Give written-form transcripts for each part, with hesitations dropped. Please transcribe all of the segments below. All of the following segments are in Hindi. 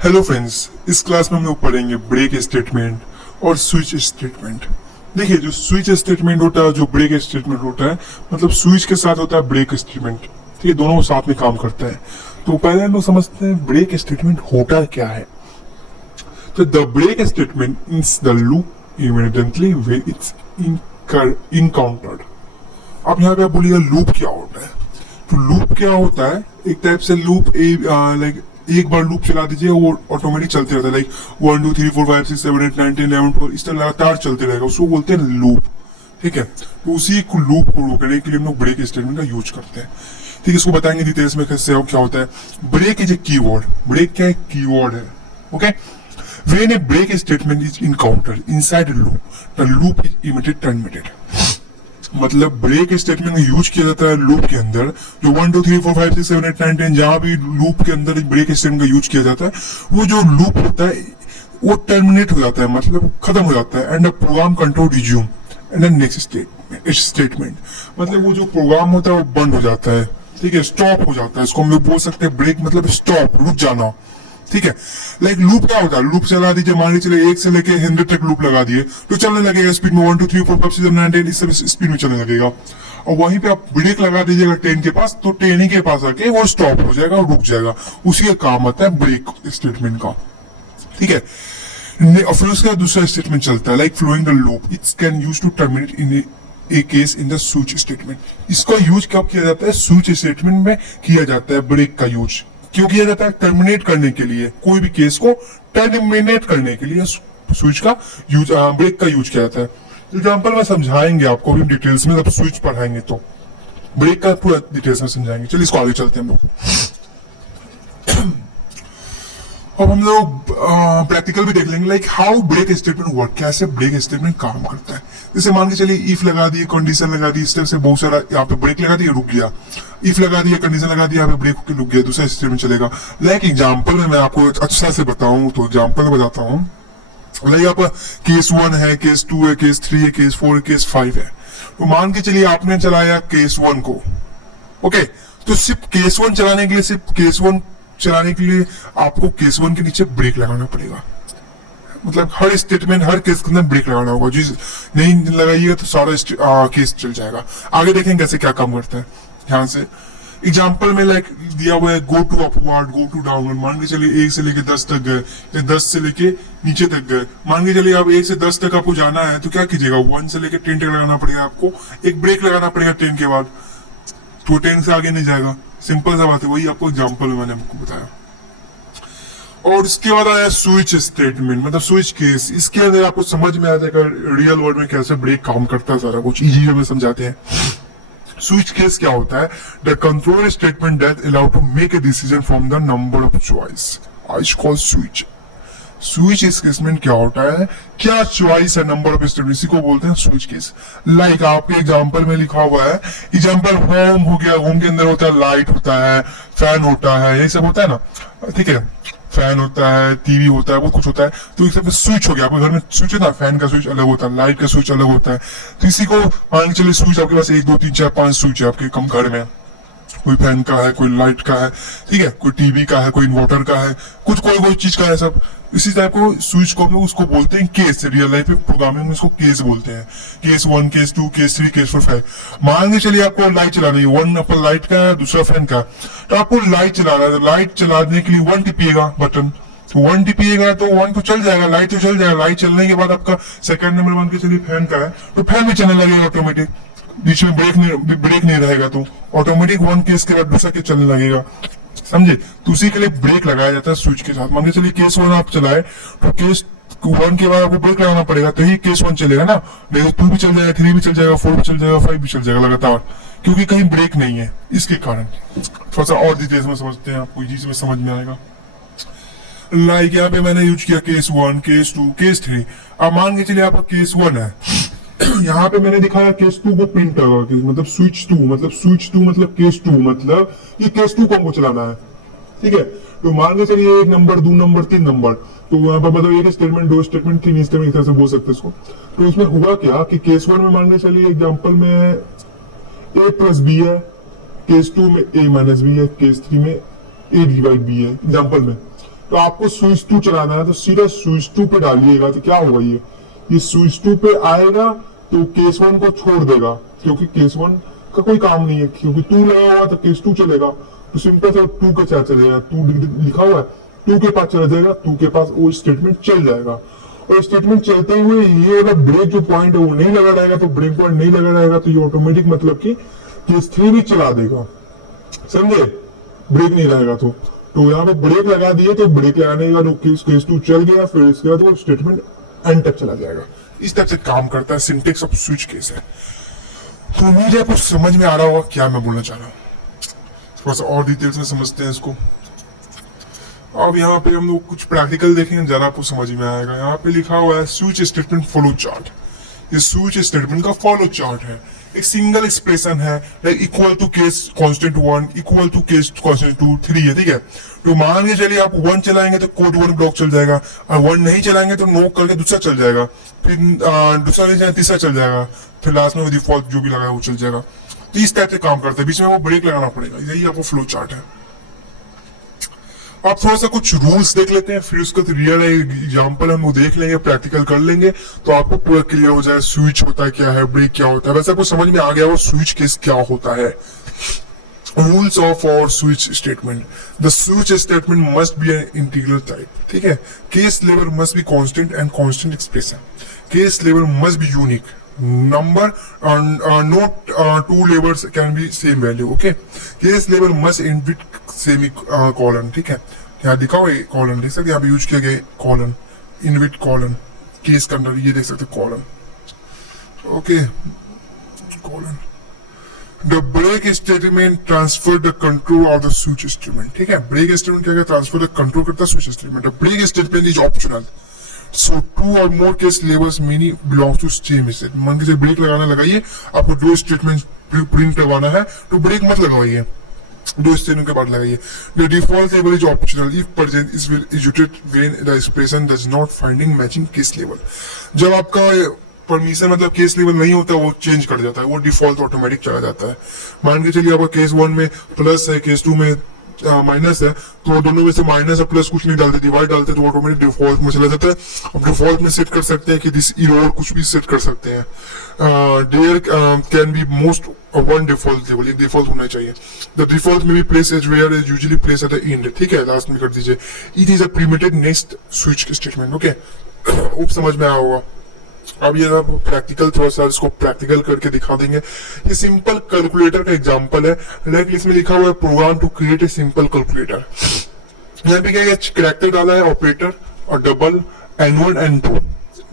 हेलो फ्रेंड्स, इस क्लास में हम लोग पढ़ेंगे ब्रेक स्टेटमेंट और स्विच स्टेटमेंट। देखिए, जो स्विच स्टेटमेंट होता है, जो ब्रेक स्टेटमेंट होता है, मतलब स्विच के साथ होता है ब्रेक स्टेटमेंट। ठीक है, दोनों साथ में काम करता है। तो पहले हम लोग समझते हैं ब्रेक स्टेटमेंट होता क्या है। तो the break statement is the loop immediately way it's encountered. अब यहाँ पे आप बोलिएगा लूप क्या होता है। तो लूप क्या होता है, एक टाइप से लूप लाइक एक बार लूप चला दीजिए, वो ऑटोमेटिक चलते रहता है। लाइक 1 2 3 4 5 6 7 8 9 10 11 12 इस तरह लगातार चलते रहेगा, उसको बोलते हैं लूप। ठीक है, तो उसी को लूप को रोकने के लिए हम लोग ब्रेक स्टेटमेंट का यूज करते हैं। ठीक है, इसको बताएंगे डिटेल्स में कैसे क्या होता है। Break is a keyword. Break क्या है? कीवर्ड है। Okay, when a break statement is encountered inside loop, the loop is immediate terminated. मतलब ब्रेक स्टेटमेंट में यूज किया जाता है लूप के अंदर, जो 1 2 3 4 5 6 7 8 9 10 जहां भी लूप के अंदर ब्रेक स्टेटमेंट का यूज किया जाता है, वो जो लूप होता है वो टर्मिनेट हो जाता है, मतलब खत्म हो जाता है। And the program control resume and the next statement, मतलब वो जो प्रोग्राम होता है वो बंद हो जाता है। ठीक है, स्टॉप हो जाता है। इसको हम लोग बोल सकते हैं ब्रेक मतलब स्टॉप, रुक जाना। ठीक है, लाइक लूप क्या होता है, लूप चला दीजिए, मान लीजिए चले 1 से लेके 100 तक लूप लगा दिए तो चलने लगेगा स्पीड में। 1 2 3 4 5 6 7 9 10 इस सब स्पीड में चलने लगेगा। और वहीं पे आप ब्रेक लगा दीजिएगा 10 के पास, तो 10 के पास आके वो स्टॉप हो जाएगा और रुक जाएगा। उसी का काम आता है ब्रेक स्टेटमेंट का। ठीक है, और फिर उसका दूसरा स्टेटमेंट चलता है like flowing the loop, it's can use to terminate in a case in the switch statement. इसका यूज कब किया जाता है? स्विच स्टेटमेंट में किया जाता है। ब्रेक का यूज क्यों किया जाता है? टर्मिनेट करने के लिए, कोई भी केस को टर्मिनेट करने के लिए स्विच का यूज, ब्रेक का यूज किया जाता है। एग्जांपल में समझाएंगे आपको भी डिटेल्स में, जब स्विच पढ़ाएंगे तो ब्रेक का पूरा डिटेल्स में समझाएंगे। चलिए इसको आगे चलते हैं हम लोग। अब हम लोग प्रैक्टिकल भी देख लेंगे like how break statement work, कैसे ब्रेक स्टेटमेंट काम करता है। जैसे मान के चलिए इफ लगा दिए, कंडीशन लगा दी, इस तरह से बहुत सारा यहाँ पे ब्रेक लगा दिया, रुक गया। इफ लगा दिया, कंडीशन लगा दिया, यहाँ पे ब्रेक होकर रुक गया, दूसरा स्टेटमेंट चलेगा। लाइक एग्जाम्पल में मैं आपको अच्छा से बताऊं तो एग्जाम्पल बताता हूँ। लाइक आप केस 1 है, केस 2 है, केस 3 है, केस 4 है, केस 5 है। तो मान के चलिए आपने चलाया केस 1 को। ओके, तो सिर्फ केस 1 चलाने के लिए, सिर्फ केस 1 चलाने के लिए आपको केस 1 के नीचे ब्रेक लगाना पड़ेगा। मतलब हर स्टेटमेंट, हर केस के अंदर ब्रेक लगाना होगा। जिस नहीं लगाइएगा तो सारा केस चल जाएगा। आगे देखेंगे कैसे क्या काम करता है। ध्यान से एग्जाम्पल में लाइक दिया हुआ है go to upward, go to downward. मान के चलिए 1 से लेके 10 तक गए, या 10 से लेके नीचे तक गए। मान के चलिए अब 1 से 10 तक आपको जाना है, तो क्या कीजिएगा, 1 से लेके 10 तक लगाना पड़ेगा आपको। एक ब्रेक लगाना पड़ेगा 10 के बाद, तो 10 से आगे नहीं जाएगा। सिंपल सा बात है, वही आपको एग्जाम्पल में मैंने आपको बताया। और इसके बाद आया स्विच स्टेटमेंट, मतलब स्विच केस। इसके अंदर आपको समझ में आ जाएगा रियल वर्ल्ड में कैसे ब्रेक काम करता है, सारा कुछ इजी वे में समझाते हैं। स्विच केस क्या होता है? The control statement that allow to make a decision from the number of choice is called switch. Switch statement क्या होता है? क्या चॉइस है, नंबर ऑफ स्टेटमेंट, इसी को बोलते हैं स्विच केस। लाइक आपके एग्जांपल में लिखा हुआ है, एग्जांपल होम हो गया, होम के अंदर होता है लाइट होता है, फैन होता है, ये सब होता है ना। ठीक है, फैन होता है, टीवी होता है, बहुत कुछ होता है। तो एक सब स्विच हो गया, आपके घर में स्विच है ना, फैन का स्विच अलग होता है, लाइट का स्विच अलग होता है। तो इसी को मान के चलिए स्विच आपके पास 1 2 3 4 5 स्विच है आपके कम घर में। कोई फैन का है, कोई लाइट का है, ठीक है, कोई टीवी का है, कोई इन्वर्टर का है, कुछ कोई चीज का है, सब इसी टाइप को स्विच को हम लोग उसको बोलते हैं केस। रियल लाइफ में प्रोग्रामिंग में इसको केस बोलते हैं। Case 1, case 2, case 3, case 4, 5। मान के चलिए आपको लाइट चलानी है, 1 अपन लाइट का है, दूसरा फैन का। तो आपको लाइट चलाना है, लाइट चलाने के लिए 1 टिपिएगा बटन, तो 1 टिपिएगा तो 1 तो चल जाएगा, लाइट तो चल जाएगा। लाइट चलने के बाद आपका सेकंड नंबर मान के चलिए फैन का है, तो फैन भी चलने लगेगा ऑटोमेटिक। बीच में ब्रेक नहीं रहेगा, तो ऑटोमेटिक 1 केस के बाद दूसरा केस चलने लगेगा। समझे? तो उसी के लिए ब्रेक लगाया जाता है स्विच के साथ। मान के चलिए केस 1 आप चलाए, तो केस 1 के बाद आपको ब्रेक लगाना पड़ेगा, तो ही केस 1 चलेगा ना। नहीं तो 2 भी चल जाएगा, 3 भी चल जाएगा, 4 भी चल जाएगा, 5 भी चल जाएगा लगातार, क्योंकि कहीं ब्रेक नहीं है। इसके कारण थोड़ा सा और डिटेल्स में समझते हैं, आपको इजी में समझ में आएगा। लाइक यहाँ पे मैंने यूज किया केस 1, केस 2, केस 3। अब मान के चलिए आपका केस 1 है, यहाँ पे मैंने दिखाया केस 2 को प्रिंट लगा, मतलब स्विच 2, मतलब स्विच 2 मतलब केस 2, मतलब ये केस 2 को हमको चलाना है। ठीक है, तो मान के चलिए 1 नंबर, 2 नंबर, 3 नंबर, तो यहाँ पर मतलब 1 स्टेटमेंट, 2 स्टेटमेंट, 3 स्टेटमेंट, इस तरह से बोल सकते हैं इसको। तो इसमें हुआ क्या कि केस 1 में मान के चलिए एग्जाम्पल में a प्लस बी है, केस 2 में a माइनस बी है, केस 3 में a डिवाइड b है एग्जाम्पल में। तो आपको स्विच 2 चलाना है, तो सीधा स्विच 2 पे डालिएगा, तो क्या होगा ये स्विच 2 पे आएगा तो केस 1 को छोड़ देगा, क्योंकि केस 1 का कोई काम नहीं है, क्योंकि 2 लगा हुआ तो केस 2 चलेगा। तो सिंपल से 2 के साथ चलेगा, 2 लिखा हुआ है 2 के पास चला जाएगा, 2 के पास वो स्टेटमेंट चल जाएगा। और स्टेटमेंट चलते हुए ये वाला ब्रेक जो पॉइंट है वो नहीं लगा रहेगा, तो ब्रेक पॉइंट नहीं लगा रहेगा तो ये ऑटोमेटिक मतलब कि केस 3 भी चला देगा, समझे, ब्रेक नहीं रहेगा तो यहाँ पे ब्रेक लगा दिए, तो ब्रेक लगाने के बाद केस 2 चल गया, फिर इसके बाद वो स्टेटमेंट एंड तक चला जाएगा। इस तरह से काम करता है सिंटेक्स ऑफ स्विच केस है। तो उम्मीद है आपको समझ में आ रहा होगा क्या मैं बोलना चाह रहा हूँ। थोड़ा सा और डिटेल्स में समझते हैं इसको। अब यहाँ पे हम लोग कुछ प्रैक्टिकल देखेंगे, जरा आपको समझ में आएगा। यहाँ पे लिखा हुआ है स्विच स्टेटमेंट फॉलो चार्ट। ये स्विच स्टेटमेंट का फॉलो चार्ट है। एक सिंगल एक्सप्रेशन है, equal to case constant 1 equal to case constant 2 3 है, ठीक है। तो मान के चलिए आप 1 चलाएंगे तो कोड 1 ब्लॉक चल जाएगा, और 1 नहीं चलाएंगे तो नो करके दूसरा चल जाएगा, फिर दूसरा नहीं चलाएंगे तीसरा चल जाएगा, फिर लास्ट में डिफॉल्ट जो भी लगा है वो चल जाएगा। तो इस टाइप से काम करता है, बीच में वो ब्रेक लगाना पड़ेगा। यही आपको फ्लो चार्ट है। आप थोड़ा सा कुछ रूल्स देख लेते हैं, फिर उसका रियल एग्जाम्पल हम वो देख लेंगे, प्रैक्टिकल कर लेंगे, तो आपको पूरा क्लियर हो जाए स्विच होता है क्या है, ब्रेक क्या होता है। वैसे आपको समझ में आ गया वो स्विच केस क्या होता है। रूल्स ऑफ और switch statement. The switch statement must be an integral type, ठीक है। Case level must be constant and constant expression. Case level must be unique number not two labels can be same value, okay. case label must end with semicolon, ठीक है। यहाँ दिखाओ ये कॉलन देख सकते हैं, यहाँ पे यूज किया गया colon, in with colon, case के अंदर ये देख सकते colon, okay colon. The break statement transfer the control of the switch statement, ठीक है। ब्रेक स्टेटमेंट क्या ट्रांसफर द कंट्रोल करता है switch statement. The break statement is optional, so 2 or more case labels many belongs to same set। मान के ब्रेक लगाना लगाइए, आपको 2 स्टेटमेंट प्रिंट करवाना है तो ब्रेक मत लगाइए, 2 स्टेटमेंट के बाद लगाइए। The default label is optional if present is will execute when the expression does not finding matching case label। जब आपका परमिशन मतलब केस लेवल नहीं होता वो चेंज कर जाता है, वो डिफॉल्ट ऑटोमेटिक चला जाता है। मान के चलिए आपका केस 1 में प्लस है, केस 2 में माइनस है, तो दोनों में से माइनस और प्लस कुछ नहीं डालते, डिवाइड डालते तो ऑटोमेटिक डिफॉल्ट में चला जाता है। अब डिफॉल्ट में सेट कर सकते हैं कि दिस इरर कुछ भी सेट कर सकते हैं। There can be most one default level, एक डिफॉल्ट होना चाहिए। द डिफॉल्ट में भी place as where is usually place at the end, ठीक है, लास्ट में कर दीजिए। It is a permitted next switch statement, okay. वो समझ में आया होगा। अब ये प्रैक्टिकल थोड़ा सा इसको प्रैक्टिकल करके दिखा देंगे। ये सिंपल कैलकुलेटर का एग्जांपल है, लेकिन इसमें लिखा हुआ है program to create a simple calculator. यहाँ पे क्या कैरेक्टर डाला है ऑपरेटर और डबल N1 N2।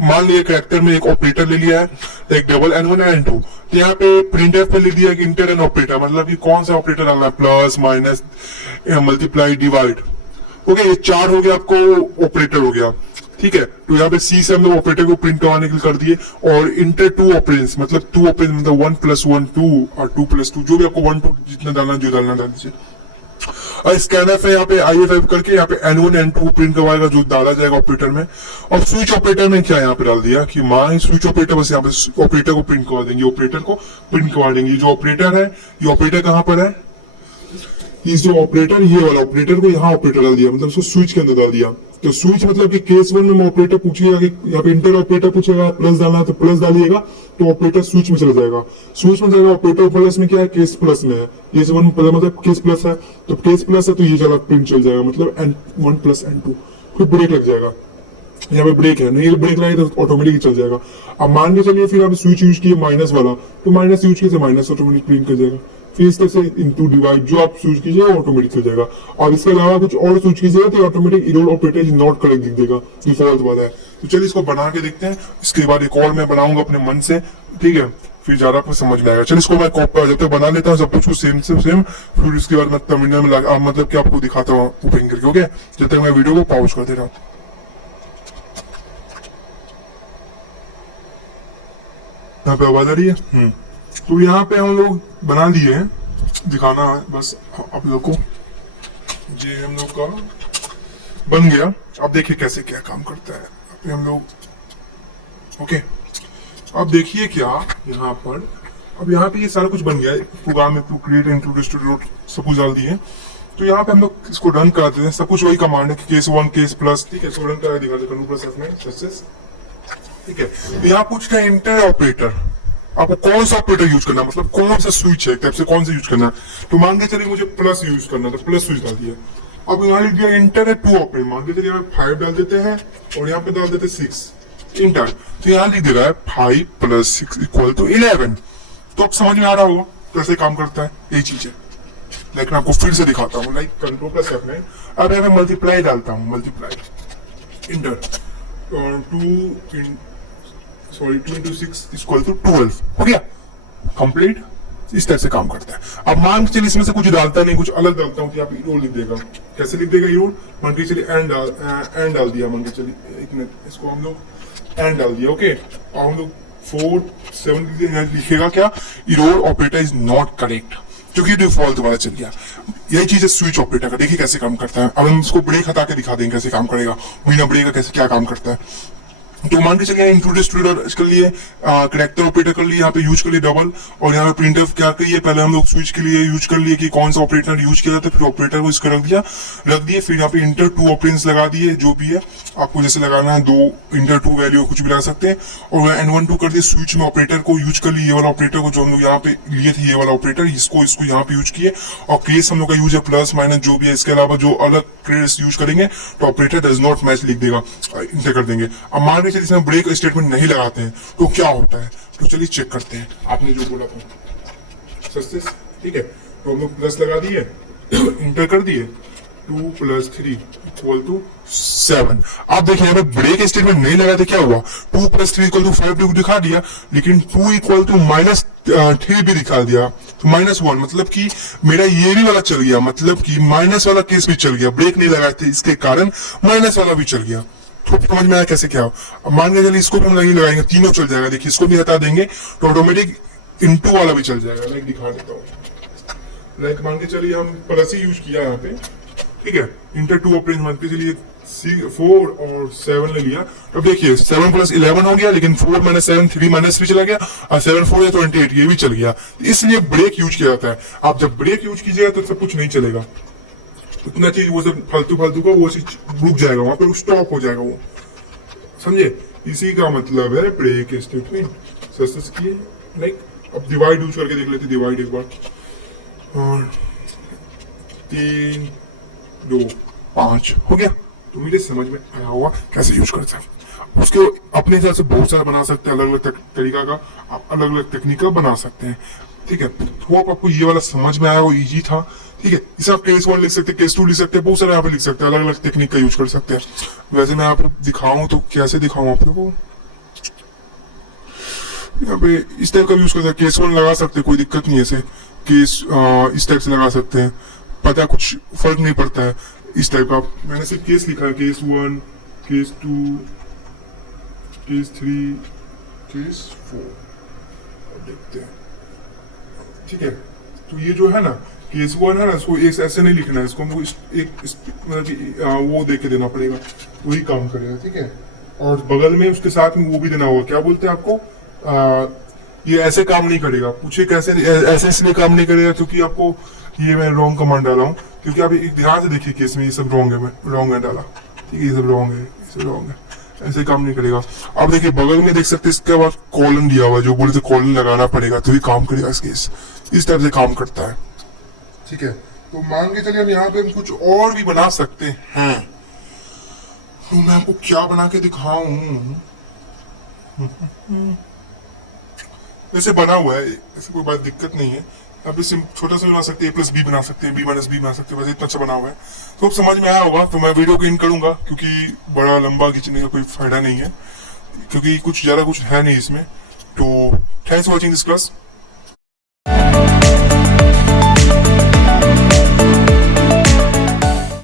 मान लिया कैरेक्टर में एक ऑपरेटर ले लिया है, एक डबल N1 N2। तो यहाँ पे प्रिंटफ पे लिख दिया कि इंटर एंड ऑपरेटर, मतलब कि कौन सा ऑपरेटर डालना है, plus minus multiply divide, okay. ये 4 हो गया, आपको ऑपरेटर हो गया, ठीक है। तो यहाँ पे सी से हम लोग ऑपरेटर को प्रिंट करवाने के लिए कर दिए, और इंटर 2 ऑपरेंड्स मतलब 2 ऑपरेंड्स मतलब 1 + 1 2 और 2 + 2 जो भी आपको 1 2 जितना डालना जो डालना डाल दीजिए। और स्कैनफ है यहाँ पे IF5 करके यहाँ पे N1 N2 प्रिंट करवाएगा जो डाला जाएगा ऑपरेटर में। और स्विच ऑपरेटर में क्या यहाँ पे डाल दिया कि माँ स्विच ऑपरेटर, बस यहाँ पे ऑपरेटर को प्रिंट करवा देंगे, ऑपरेटर को प्रिंट करवा देंगे। जो ऑपरेटर है ये ऑपरेटर कहाँ पर है, ये जो ऑपरेटर ये वाला ऑपरेटर को यहाँ ऑपरेटर डाल दिया, मतलब उसको स्विच के अंदर डाल दिया। तो स्विच मतलब कि केस 1 में ऑपरेटर पूछेगा कि यहाँ पे इंटर ऑपरेटर पूछेगा प्लस डालना है तो प्लस डालिएगा, तो ऑपरेटर स्विच में चला जाएगा। स्विच में जाएगा, ऑपरेटर प्लस में क्या है, केस प्लस में है, केस 1 मतलब केस प्लस है, तो केस प्लस है तो ये चला प्रिंट चल जाएगा, मतलब N1 + N2। फिर ब्रेक लग जाएगा, यहाँ पे ब्रेक है नहीं, ब्रेक लगे तो ऑटोमेटिक चल जाएगा। अब मान के चलिए फिर आप स्विच यूज किए माइनस वाला, तो माइनस यूज किए माइनस ऑटोमेटिक प्रिंट कर जाएगा। फिर इस तरह से इनटू डिवाइड जो आप स्विच कीजिएगा ऑटोमेटिक चल जाएगा। और इसके अलावा कुछ और स्विच कीजिएगा तो automatic Erode operator is not correct दिख देगा, डिफॉल्ट वाला है। तो चलिए इसको बना के देखते हैं, इसके बाद एक और मैं बनाऊंगा अपने मन से, ठीक है, फिर ज्यादा आपको समझ में आएगा। चलिए इसको मैं जब तक बना लेता हूँ सब कुछ सेम से सेम, फिर इसके बाद मैं टर्मिनल में मतलब कि आपको दिखाता हूँ ओपन करके, ओके। जब तक मैं वीडियो को पॉज कर दे रहा हूँ। यहाँ पे आवाज आ रही है। तो यहाँ पे हम लोग बना लिए हैं, दिखाना है बस आप लोग को। ये हम लोग का बन गया। अब देखिए कैसे क्या काम करता है। अब हम लोग ओके, अब देखिए क्या यहाँ पर, अब यहाँ पे ये सारा कुछ बन गया है। प्रोग्राम में क्रिएट इंक्लूड स्टूडियो सब कुछ डाल दिए। तो यहाँ पे हम लोग इसको रन कर देते हैं, सब कुछ वही कमांड है कि केस 1 केस प्लस, ठीक है। इसको रन करा दिखा कंट्रोल प्लस F9 सक्सेस, ठीक है। तो यहाँ पूछता है इंटर ऑपरेटर, आपको कौन सा ऑपरेटर यूज करना, मतलब कौन सा स्विच है टाइप से कौन सा यूज करना है। तो मान के चलिए मुझे प्लस यूज करना, तो प्लस स्विच डाल दिया। अब यहाँ लिख दिया इंटर है 2 ऑपरेटर, मान के चलिए 5 डाल देते हैं और यहाँ पे डाल देते 6 इंटर। तो यहाँ लिख दे रहा है 5 + 6 = 11। तो अब समझ में आ रहा होगा कैसे काम करता है, यही चीज है। लेकिन आपको फिर से दिखाता हूँ, लाइक कंट्रोल प्लस F9। अब यहाँ पे मल्टीप्लाई डालता हूँ, मल्टीप्लाई इंटर 2 × 6 = 12 हो गया कंप्लीट। इस तरह से काम करता है। अब मान के चलिए इसमें से कुछ डालता नहीं, कुछ अलग डालता हूँ, तो यहाँ पे इरोड लिख देगा। कैसे लिख देगा इरोड, मान के चलिए एंड डाल दिया, मान के चलिए एक मिनट, इसको हम लोग एंड डाल दिया, ओके। और हम लोग 4 7 लिखेगा क्या, Erode operator is not correct, क्योंकि डिफॉल्ट वाला चल गया। यही चीज है स्विच ऑपरेटर का, देखिए कैसे काम करता है। अब हम इसको ब्रेक हटा के दिखा देंगे कैसे काम करेगा, बिना ब्रेक का कैसे क्या काम करता है। तो मान के चलिए इंक्लूड एक्सक्लूडर कर लिए, करेक्टर ऑपरेटर कर लिए, यहाँ पे यूज कर लिए डबल, और यहाँ पे प्रिंटफ क्या करिए, पहले हम लोग स्विच के लिए यूज कर लिए कि कौन सा ऑपरेटर यूज किया जाता है, फिर ऑपरेटर को इसका रख दिए, फिर यहाँ पे इंटर 2 ऑपरेंड्स लगा दिए, जो भी है आपको जैसे लगाना है, 2 इंटर 2 वैल्यू कुछ भी लगा सकते हैं। और N1 2 कर दिए, स्विच में ऑपरेटर को यूज कर लिए, ये वाला ऑपरेटर को जो हम लोग यहाँ पे लिए थे, ये वाला ऑपरेटर, इसको यहाँ पे यूज किए। और केस हम लोग का यूज है प्लस माइनस जो भी है, इसके अलावा जो अलग केस यूज करेंगे तो ऑपरेटर डज नॉट मैच लिख देगा, इंटर कर देंगे। अब मान के चलिए इसमें ब्रेक स्टेटमेंट नहीं लगाते हैं तो क्या होता है, तो चलिए चेक करते हैं। आपने जो बोला था सक्सेस, ठीक है। तो हम लोग प्लस लगा दिए, इंटर कर दिए, 2 + 3 = 7। आप देखिए यहाँ पे ब्रेक स्टेटमेंट नहीं लगा तो क्या हुआ, 2 + 3 = 5 दिखा दिया, लेकिन 2 = -3 भी दिखा दिया, तो -1, मतलब कि मेरा ये भी वाला चल गया, मतलब कि माइनस वाला केस भी चल गया, ब्रेक नहीं लगाए थे इसके कारण माइनस वाला भी चल गया। तो समझ में आया कैसे क्या हो। अब मान के चलिए इसको भी हम नहीं लगाएंगे, तीनों चल जाएगा, देखिए इसको भी हटा देंगे तो ऑटोमेटिक इनटू वाला भी चल जाएगा। लाइक दिखा देता हूँ, लाइक मान के चलिए हम प्लस ही यूज किया यहाँ पे, ठीक है। इंटर 2 ऑपरेंड मान के चलिए 4 और 7 ले लिया। अब देखिए 7 + 11 हो गया, लेकिन 4 - 7 3 - 3 चला गया, और 7 4 या 28 ये भी चल गया। इसलिए ब्रेक यूज किया जाता है। आप जब ब्रेक यूज कीजिएगा तो सब कुछ नहीं चलेगा, इतना चीज वो सब फालतू का वो चीज रुक जाएगा, वहां पर स्टॉप हो जाएगा वो, समझे। इसी का मतलब है ब्रेक स्टेटमेंट सक्सेस किए। लाइक अब डिवाइड यूज करके देख लेते, डिवाइड एक बार, और 3 2 5 हो गया। तो मुझे समझ में आया होगा कैसे यूज करते हैं। उसके अपने हिसाब से बहुत सारा बना सकते हैं, अलग अलग तरीका का, आप अलग अलग टेक्निक का बना सकते हैं, ठीक है। तो आपको ये वाला समझ में आया, वो इजी था, ठीक है। इसे आप केस 1 लिख सकते हैं, केस 2 लिख सकते हैं, बहुत सारे यहाँ पे लिख सकते हैं, अलग अलग टेक्निक का यूज कर सकते हैं। वैसे मैं आप दिखाऊं तो कैसे दिखाऊं आप लोगों को, यहाँ पे इस टाइप का यूज कर सकते हैं, केस 1 लगा सकते हैं, कोई दिक्कत नहीं है। ऐसे केस इस टाइप से लगा सकते हैं, पता कुछ फर्क नहीं पड़ता है इस टाइप का। मैंने सिर्फ केस लिखा है, केस 1 केस 2 केस 3 केस 4, देखते हैं, ठीक है। तो ये जो है ना केस 1 है ना, इसको एक ऐसे नहीं लिखना है, इसको हमको मतलब वो देख के देना पड़ेगा, वही काम करेगा, ठीक है। और बगल में उसके साथ में वो भी देना होगा, क्या बोलते हैं आपको, ये ऐसे काम नहीं करेगा। पूछे कैसे, ऐसे इसलिए काम नहीं करेगा क्योंकि आपको ये मैं रॉन्ग कमांड डाला हूँ, क्योंकि आप एक ध्यान से देखिए केस में ये सब रॉन्ग है, मैं रॉन्ग है डाला, ठीक है, ये सब रॉन्ग है, ये सब रॉन्ग है, ऐसे काम नहीं करेगा। अब देखिए बगल में देख सकते हैं, इसके बाद कॉलन दिया हुआ है, जो बोले थे कॉलन लगाना पड़ेगा तो ये काम करेगा इस केस, इस टाइप से काम करता है, ठीक है। तो मान के चलिए हम यहाँ पे हम कुछ और भी बना सकते हैं, तो मैं आपको क्या बना के दिखाऊं। वैसे बना हुआ है, ऐसे कोई बात दिक्कत नहीं है। अब इसे छोटा सा बना सकते हैं, A + B बना सकते हैं, B - B बना सकते हैं, वैसे इतना अच्छा बना हुआ है। तो अब समझ में आया होगा, तो मैं वीडियो को इन करूंगा क्योंकि बड़ा लंबा खींचने का कोई फायदा नहीं है, क्योंकि कुछ ज्यादा कुछ है नहीं इसमें। तो thanks for watching this class.